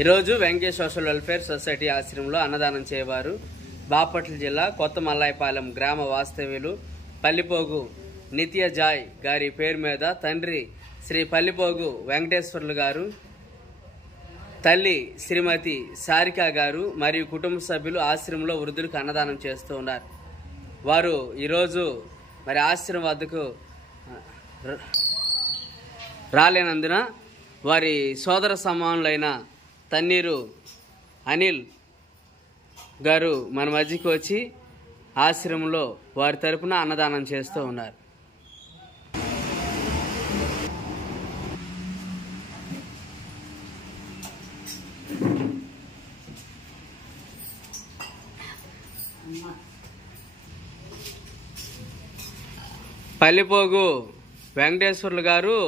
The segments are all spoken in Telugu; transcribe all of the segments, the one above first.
ఈరోజు వెంకటేష్ సోషల్ వెల్ఫేర్ సొసైటీ ఆశ్రమంలో అన్నదానం చేయవారు బాపట్ల జిల్లా కొత్త మల్లాయపాలెం గ్రామ వాస్తవ్యులు పల్లిపోగు నిత్య జాయ్ గారి పేరు మీద తండ్రి శ్రీ పల్లిపోగు వెంకటేశ్వర్లు గారు, తల్లి శ్రీమతి సారిక గారు మరియు కుటుంబ సభ్యులు ఆశ్రమంలో వృద్ధులకు అన్నదానం చేస్తూ ఉన్నారు. వారు ఈరోజు మరి ఆశ్రమం వద్దకు రాలేనందున వారి సోదర సమానులైన తన్నీరు అనిల్ గారు మన మధ్యకి వచ్చి ఆశ్రమంలో వారి తరపున అన్నదానం చేస్తూ ఉన్నారు. పల్లిపోగు వెంకటేశ్వర్లు గారు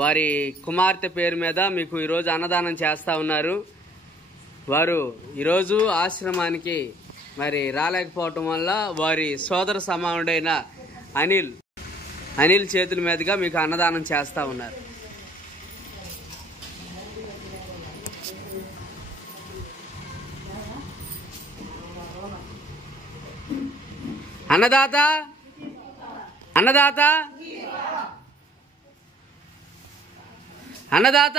వారి కుమార్తె పేరు మీద మీకు ఈరోజు అన్నదానం చేస్తూ ఉన్నారు. వారు ఈరోజు ఆశ్రమానికి మరి రాలేకపోవటం వల్ల వారి సోదర సమానుడైన అనిల్ చేతుల మీదుగా మీకు అన్నదానం చేస్తూ ఉన్నారు. అన్నదాత అన్నదాత అన్నదాత